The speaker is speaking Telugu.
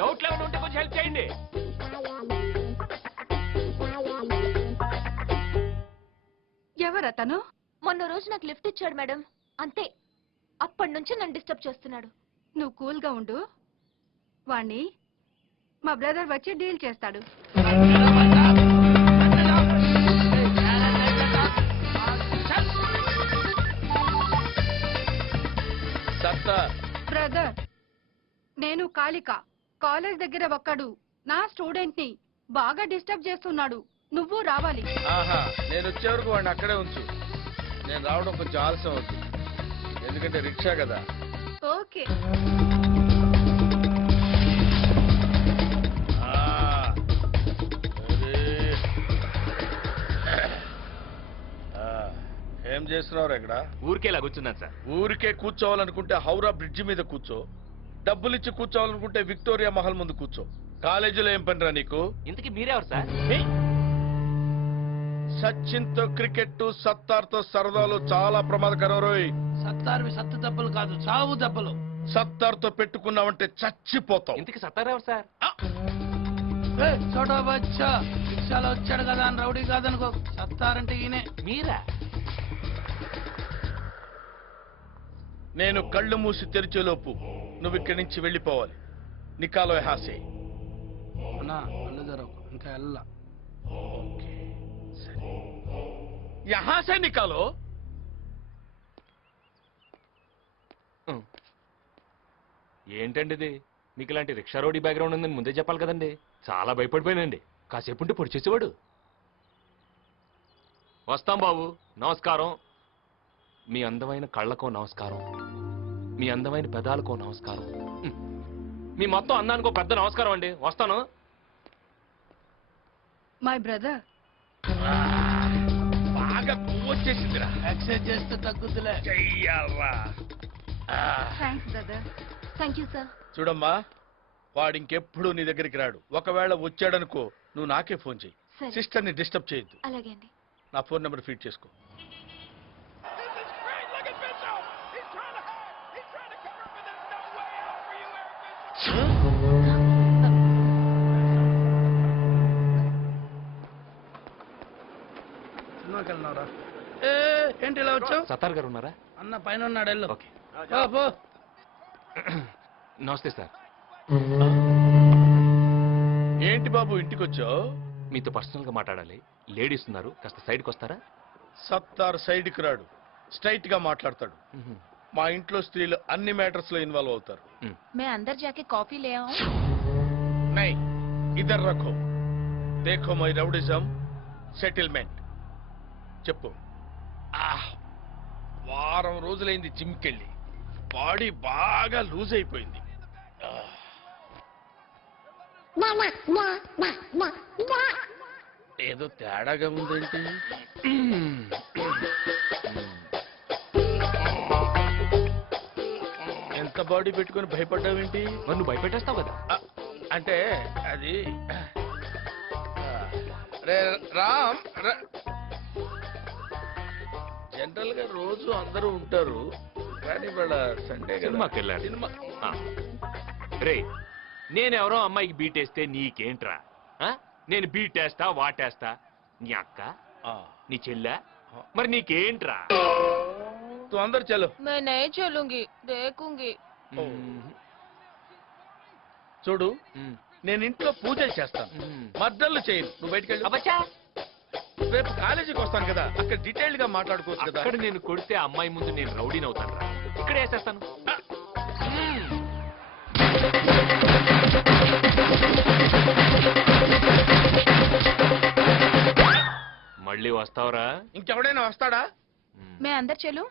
డౌట్లు ఏమైనా ఉంటే కొంచెం హెల్ప్ చేయండి. ఎవరతను? మొన్న రోజు నాకు లిఫ్ట్ ఇచ్చాడు మేడం, అంతే. అప్పటి నుంచి నన్ను డిస్టర్బ్ చేస్తున్నాడు. నువ్వు కూల్గా ఉండు, వాణ్ణి మా బ్రదర్ వచ్చి డీల్ చేస్తాడు. బ్రదర్, నేను కాళిక. కాలేజ్ దగ్గర ఒక్కడు నా స్టూడెంట్ ని బాగా డిస్టర్బ్ చేస్తున్నాడు. నువ్వు రావాలి. నేను వచ్చే వరకు వాడిని అక్కడే ఉంచు. నేను రావడం కొంచెం ఆలస్యం అవుతుంది, ఎందుకంటే రిక్షా కదా. ఓకే. ఏం చేస్తున్నావు ఇక్కడ? ఊరికే ఇలా కూర్చున్నాను సార్. ఊరికే కూర్చోవాలనుకుంటే హౌరా బ్రిడ్జి మీద కూర్చో, డబ్బులు ఇచ్చి కూర్చోవాలనుకుంటే విక్టోరియా మహల్ ముందు కూర్చో. కాలేజీలో ఏం పనిరా నీకు? ఇంతకీ మీరెవరు సార్? సచిన్ తో క్రికెట్, సత్తార్ తో సరదాలు చాలా ప్రమాదకరం రోయ్. సత్తార్వి సత్తు దెబ్బలు కాదు, చావు దెబ్బలు. సత్తార్ తో పెట్టుకున్నావంటే చచ్చిపోతావు. ఇంతకీ సత్తారు ఎవరు సార్? చోటా బచ్చా రిక్షాలో వచ్చాడు కదా అని రౌడీ కాదనుకో. సత్తారంటే ఈయనే. మీరా? నేను కళ్ళు మూసి తెరిచేలోపు నువ్వు ఇక్కడి నుంచి వెళ్ళిపోవాలి. నికాలో హాసే. అన్నా కళ్ళు తెరవకు, ఇంకా వెళ్ళా. యహాసే నికాలో. ఏంటండి ఇది? మీకు ఇలాంటి రిక్షా రోడీ బ్యాక్గ్రౌండ్ ఉందని ముందే చెప్పాలి కదండి. చాలా భయపడిపోయానండి. కాసేపు ఉంటే పొడి చేసేవాడు. వస్తాం బాబు, నమస్కారం. మీ అందమైన కళ్ళకో నమస్కారం, మీ అందమైన పెదాలకో నమస్కారం, మీ మొత్తం అందానికో పెద్ద నమస్కారం అండి. వస్తాను. My brother. బాగా వచ్చేసిందిరా. ఎక్సర్సైజ్ చేస్తే తగ్గుతులే. Thanks brother. Thank you sir. చూడమ్మా, వాడు ఇంకెప్పుడు నీ దగ్గరికి రాడు. ఒకవేళ వచ్చాడనుకో నువ్వు నాకే ఫోన్ చెయ్యి. సిస్టర్ ని డిస్టర్బ్ చేయొద్దు. అలాగే అండి. నా ఫోన్ నెంబర్ ఫీడ్ చేసుకో. సినిమాకి వెళ్ళినారా? ఏంటి ఇలా వచ్చావు? సత్తార్ గారు ఉన్నారా? అన్న పైన ఉన్నాడు, వెళ్ళు. ఓకే. పో. నమస్తే సార్. ఏంటి బాబు ఇంటికి వచ్చావు? మీతో పర్సనల్ గా మాట్లాడాలి. లేడీస్ ఉన్నారు, కాస్త సైడ్కి వస్తారా? సత్తార్ సైడ్కి రాడు, స్ట్రైట్ గా మాట్లాడతాడు. మా ఇంట్లో స్త్రీలు అన్ని మ్యాటర్స్ లో ఇన్వాల్వ్ అవుతారు. मैं अंदर जाके कॉफी ले आऊं? नहीं, इधर रखो. देखो మై రౌడిజం సెటిల్మెంట్. చెప్పు. వారం రోజులైంది జిమ్కెళ్ళి, బాడీ బాగా లూజ్ అయిపోయింది. ఏదో తేడాగా ఉందేంటి? ఎంత బాడీ పెట్టుకుని భయపడ్డావేంటి? నువ్వు భయపెట్టేస్తావు కదా. అంటే అది రామ్, జనరల్ గా రోజు అందరూ ఉంటారు, కానీ వాళ్ళ సండే సినిమాకి వెళ్ళాడు. సినిమా. రే, నేనెవరో అమ్మాయికి బీటేస్తే నీకేంట్రా? నేను బీటేస్తా వాటేస్తా. నీ అక్క, నీ చెల్లె, మరి నీకేంట్రా? తు అందరు చలో. मैं नहीं चलूंगी, देखूंगी. చూడు, నేను ఇంట్లో పూజలు చేస్తాను, మర్డర్లు చేయను. నువ్వు బయటకు వెళ్ళు. రేపు కాలేజీకి వస్తాను కదా, అక్కడ డీటెయిల్డ్ గా మాట్లాడుకోవచ్చు కదా. అక్కడ నేను కొడితే అమ్మాయి ముందు నేను రౌడీని అవుతాను రా. ఇక్కడ వేసేస్తాను. మళ్ళీ వస్తావరా? ఇంకెవడైనా వస్తాడా? मैं अंदर चलूं?